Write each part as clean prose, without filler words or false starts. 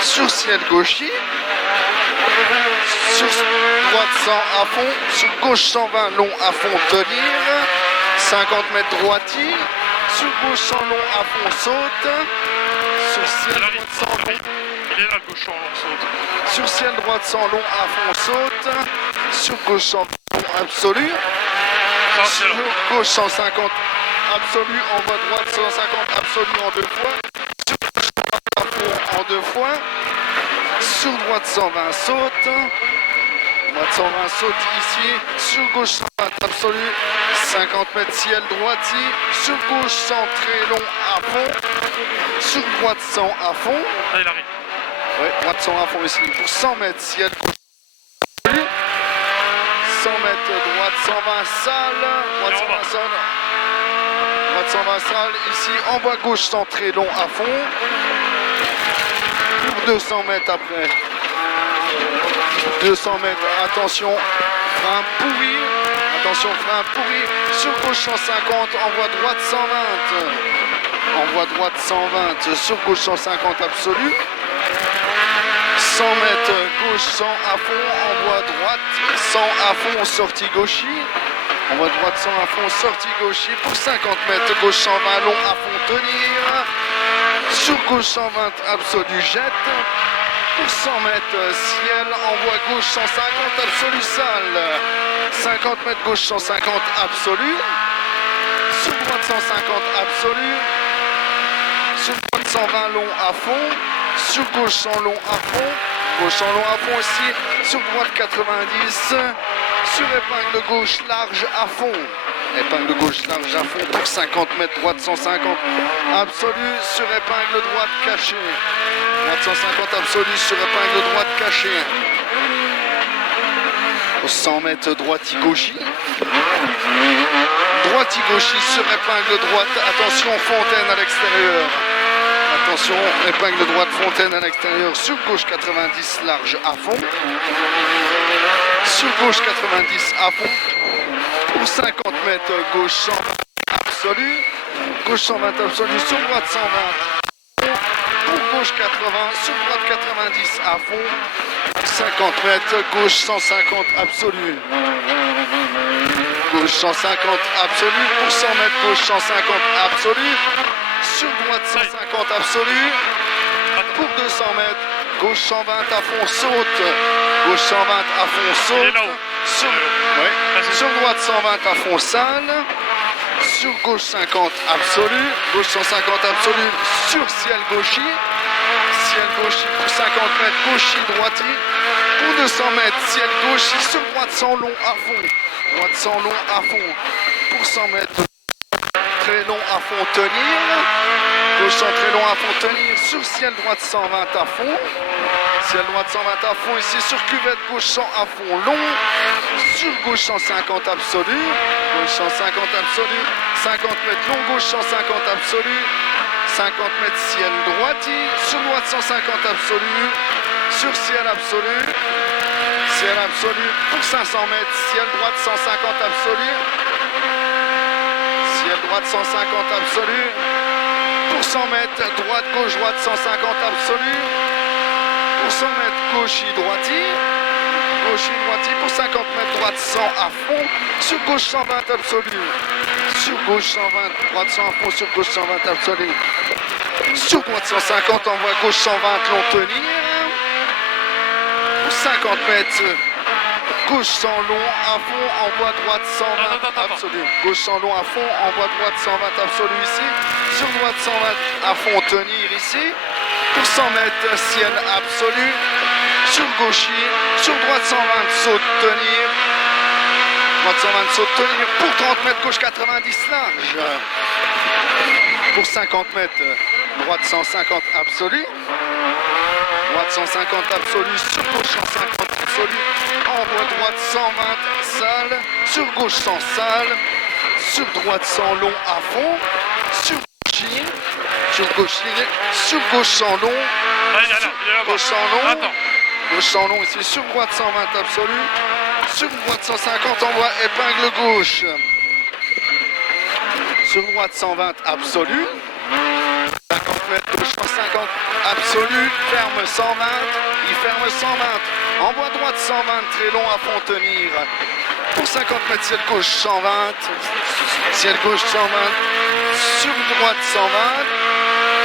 sur ciel gaucher, sur droite 100 à fond, sur gauche 120 long à fond tenir, 50 mètres droitier, sur gauche 100 long à fond saute, sur ciel droite 100 long. Il est là le gauche en long saute. Sur ciel droite 100 long à fond saute, sur gauche 100 long absolu, sur gauche 150 absolu en voie droite, 150 absolu en 2 fois, sur gauche 120 à fond en 2 fois, sur droite 120 saute, droite 120 saute ici, sur gauche 120 absolu, 50 mètres ciel droitier, sur gauche 100 très long à fond, sur droite 100 à fond. Ah, il arrive. Ouais, droite 100 à fond ici pour 100 mètres ciel gauche. 100 mètres droite 120 salle, droite 120 salle, droite 120 salle, ici en bas gauche 100 très long à fond, pour 200 mètres après, 200 mètres, attention, frein pourri, attention frein pourri, sur gauche 150, en voie droite 120, en voie droite 120, sur gauche 150 absolu, 100 mètres gauche 100 à fond, en voie droite 100 à fond, sortie gauchis, en voie droite 100 à fond, sortie gauchis, pour 50 mètres gauche 120 long à fond tenir, sur gauche 120 absolu jette, pour 100 mètres ciel, en voie gauche 150 absolu salle, 50 mètres gauche 150 absolu, sur droite 150 absolu, sur droite 120 long à fond, sur gauche 100 long à fond, gauche 100 long à fond ici, sur droite 90, sur épingle gauche large à fond, épingle gauche large à fond pour 50 mètres, droite 150 absolu, sur épingle droite cachée, droite 150 absolu, sur épingle droite cachée, 100 mètres droite gauchis, droite gauchis sur épingle droite, attention fontaine à l'extérieur. Attention, épingle droite, fontaine à l'extérieur, sur gauche 90 large à fond, sur gauche 90 à fond, pour 50 mètres gauche 120 absolu, gauche 120 absolu, sur droite 120, pour gauche 80, sur droite 90 à fond, 50 mètres gauche 150 absolu, gauche 150 absolu, pour 100 mètres gauche 150 absolu, sur droite 150 absolu, pour 200 mètres, gauche 120 à fond saute, gauche 120 à fond saute, sur droite 120 à fond salle, sur gauche 50 absolu, gauche 150 absolu, sur ciel gauchis pour 50 mètres, gauchis droitier, pour 200 mètres, ciel gauchis, sur droite 100 long à fond, droite 100 long à fond, pour 100 mètres, très long à fond tenir, gauche 100 très long à fond tenir, sur ciel droite 120 à fond, ciel droite 120 à fond ici, sur cuvette gauche 100 à fond long, sur gauche 150 absolu, gauche 150 absolu, 50 mètres long, gauche 150 absolu, 50 mètres ciel droitier, sur droite 150 absolu, sur ciel absolu, pour 500 mètres, ciel droite 150 absolu, ciel droite 150 absolu, pour 100 mètres, droite, gauche, droite 150 absolu, pour 100 mètres, gauchis, droitier, pour 50 mètres, droite 100 à fond, sur gauche 120 absolu, sur gauche 120, droite 100 à fond, sur gauche 120 absolu, sur droite 150, en voie gauche 120 long tenir, pour 50 mètres, gauche 100 long à fond, en voie droite 120 absolu, gauche 100 long à fond, en voie droite 120 absolu ici, sur droite 120 à fond tenir ici, pour 100 mètres ciel absolu, sur gauchis, sur droite 120 saute tenir, droite 120 saute tenir, pour 30 mètres gauche 90 large, pour 50 mètres droite 150 absolu, droite 150 absolu, sur gauche 150 absolu, en voie droite 120 salle, sur gauche 100 salle, sur droite 100 long à fond, sur gauche 100 long, gauche 100 long, gauche 100 long ici, sur droite 120 absolu, sur droite 150 en voie épingle gauche, sur droite 120 absolu, 50 mètres, gauche 150, absolu, ferme 120, il ferme 120, envoie droite 120, très long à fond tenir. Pour 50 mètres, ciel gauche 120, ciel gauche 120, sur droite 120,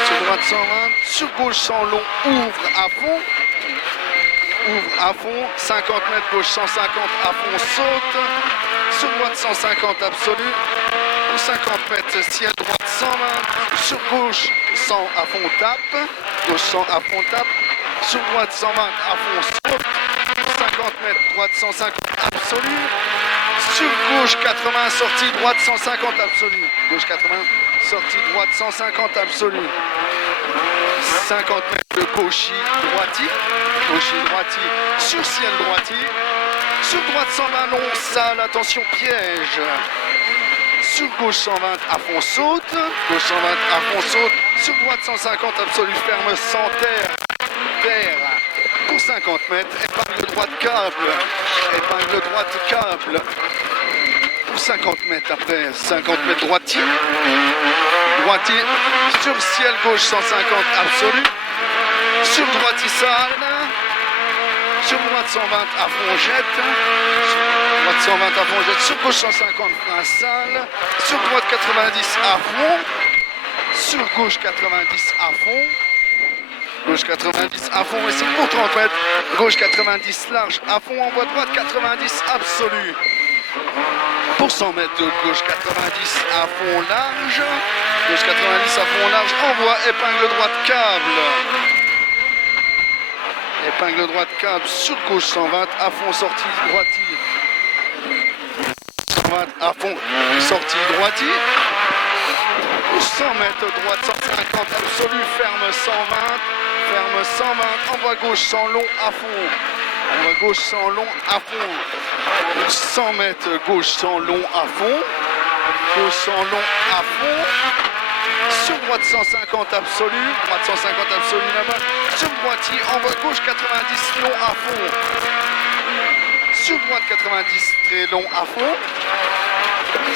sur droite 120, sur gauche 100 long, ouvre à fond, 50 mètres, gauche 150, à fond, saute, sur droite 150, absolu, pour 50 mètres, ciel droite 120, sur gauche 100, à fond, tape, gauche 100, à fond, tape, sur droite 120, à fond, saute, 50 mètres, droite 150, absolu, sur gauche 80, sortie droite 150, absolu, gauche 80, sortie droite 150, absolu, 50 mètres de gauchis, droiti, sur ciel droiti, sur droite 120 long, salle, attention piège, sur gauche 120 à fond saute, gauche 120 à fond saute, sur droite 150 absolu, ferme sans terre, pour 50 mètres, épingle droite câble, pour 50 mètres après, 50 mètres droitier, sur ciel gauche 150 absolu, sur droitier salle, sur droite 120 à fond jette, droite 120 à fond jette, sur gauche 150 frein salle, sur droite 90 à fond, sur gauche 90 à fond, gauche 90 à fond, et c'est pour 30 mètres, gauche 90 large à fond, envoie droite 90 absolu. Pour 100 mètres de gauche 90 à fond large, gauche 90 à fond large, envoie épingle droite câble, sur gauche 120 à fond sortie droitier, 120 à fond sortie droitier, pour 100 mètres droite 150 absolu, ferme 120, envoie gauche 100 long à fond, envoie gauche 100 long à fond, 100 mètres gauche 100 long à fond, gauche 100 long à fond, sur droite 150 absolu, droite 150 absolu là-bas, sur droitier, envoie gauche 90 long à fond, sur droite 90 très long à fond,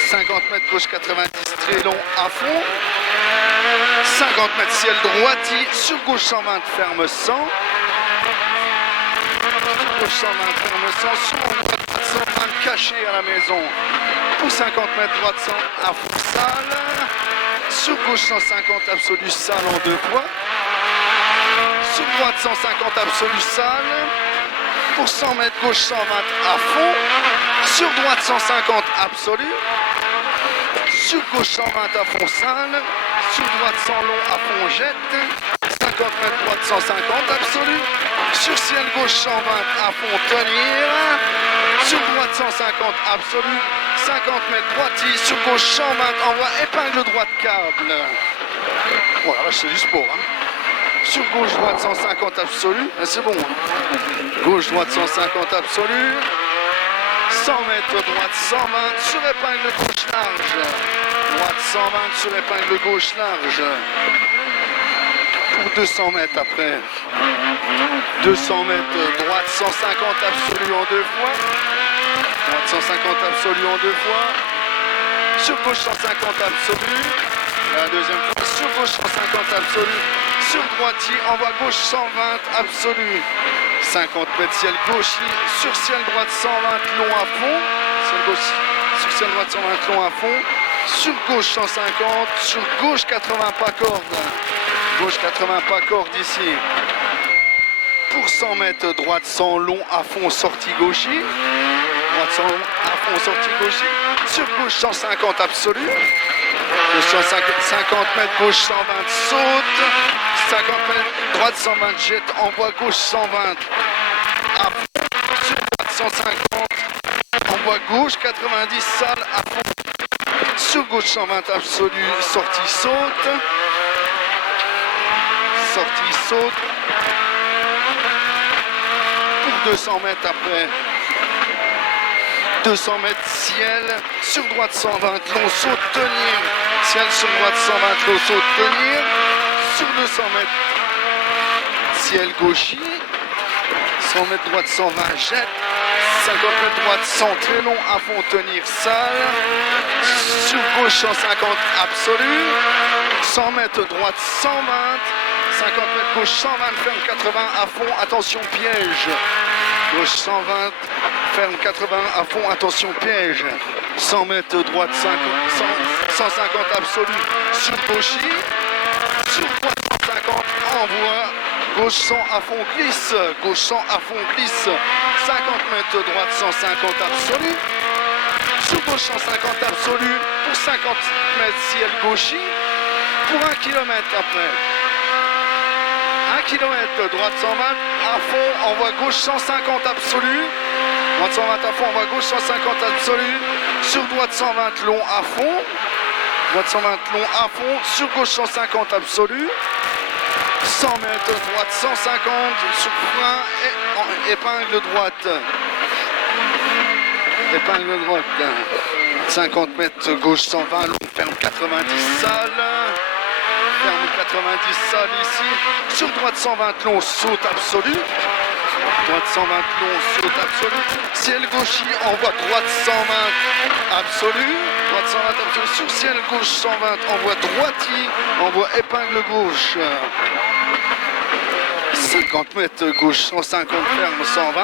50 mètres gauche 90 très long à fond, 50 mètres ciel droitier, sur gauche 120 ferme 100, gauche 120 ferme 100, sur droite 120 caché à la maison, pour 50 mètres droite 100 à fond salle, sur gauche 150 absolu salle en deux fois, sur droite 150 absolu salle, pour 100 mètres gauche 120 à fond, sur droite 150 absolu, sur gauche 120 à fond salle, sur droite 100 long à fond jette, 50 mètres droite 150 absolu, sur ciel gauche 120 à fond tenir, sur droite 150 absolu, 50 mètres droitier, sur gauche 120, envoie épingle droite câble. Voilà, là c'est du sport. Hein. Sur gauche droite 150 absolu, c'est bon. Hein. Gauche droite 150 absolu, 100 mètres droite 120, sur épingle gauche large. Droite 120 sur épingle gauche large. Pour 200 mètres après. 200 mètres droite 150 absolu en deux fois. Droite 150 absolu en deux fois. Sur gauche 150 absolu. La deuxième fois. Sur gauche 150 absolu. Sur droitier, envoie gauche 120 absolu. 50 mètres ciel gauchier. Sur ciel droite 120 long à fond. Ciel gauche, sur ciel droite 120 long à fond. Sur gauche 150. Sur gauche 80 pas corde. Gauche 80 pas corde ici. Pour 100 mètres droite 100 long à fond sortie gaucher. Droite 100 long à fond sortie gaucher. Sur gauche 150 absolu. Gauche 50 mètres gauche 120 saute. 50 mètres droite 120 jette. Envoie gauche 120 à fond. Sur droite 150. Envoie gauche 90 salle à fond. Sur gauche 120 absolu. Sortie saute. Sortie saute. Pour 200 mètres après. 200 mètres ciel. Sur droite 120 long saute tenir. Ciel sur droite 120 long saute tenir. Sur 200 mètres ciel gauchier. 100 mètres droite 120 jette. 50 mètres droite 100 très long à fond tenir salle. Sur gauche 150 absolu. 100 mètres droite 120, 50 mètres gauche 120, ferme 80 à fond, attention piège. Gauche 120, ferme 80 à fond, attention piège. 100 mètres droite 50, 150 absolu sur gauchy. Sur droite 150, envoie. Gauche 100 à fond glisse, gauche 100 à fond glisse. 50 mètres droite 150 absolu. Sur gauche 150 absolu pour 50 mètres ciel gauchy. Pour 1 km après. 1 km, droite 120 à fond, envoie gauche 150 absolu. Droite 120 à fond, envoie gauche 150 absolu. Sur droite 120 long à fond. Droite 120 long à fond. Sur gauche 150 absolu. 100 mètres, droite 150. Sur frein et épingle droite. Épingle droite. 50 mètres, gauche 120 long, ferme 90 salles. Ferme 90 salles ici. Sur droite 120 long, saute absolu. Droite 120 long, saute absolu. Ciel gauchy, envoie droite 120 absolu. Droite 120 absolu. Sur ciel gauche 120, envoie droitier. Envoie épingle gauche. 50 mètres gauche 150, ferme 120.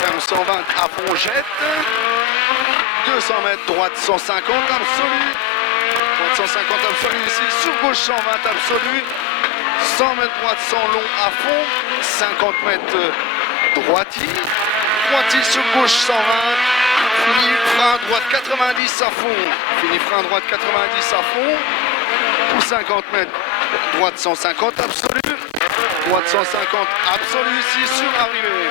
Ferme 120 à fond, jette. 200 mètres droite 150 absolu. 150 absolu ici, sur gauche 120 absolu, 100 mètres droite 100 long à fond, 50 mètres droitier, droitier sur gauche 120, fini frein droite 90 à fond, fini frein droite 90 à fond, pour 50 mètres droite 150 absolu, droite 150 absolu ici sur arrivée.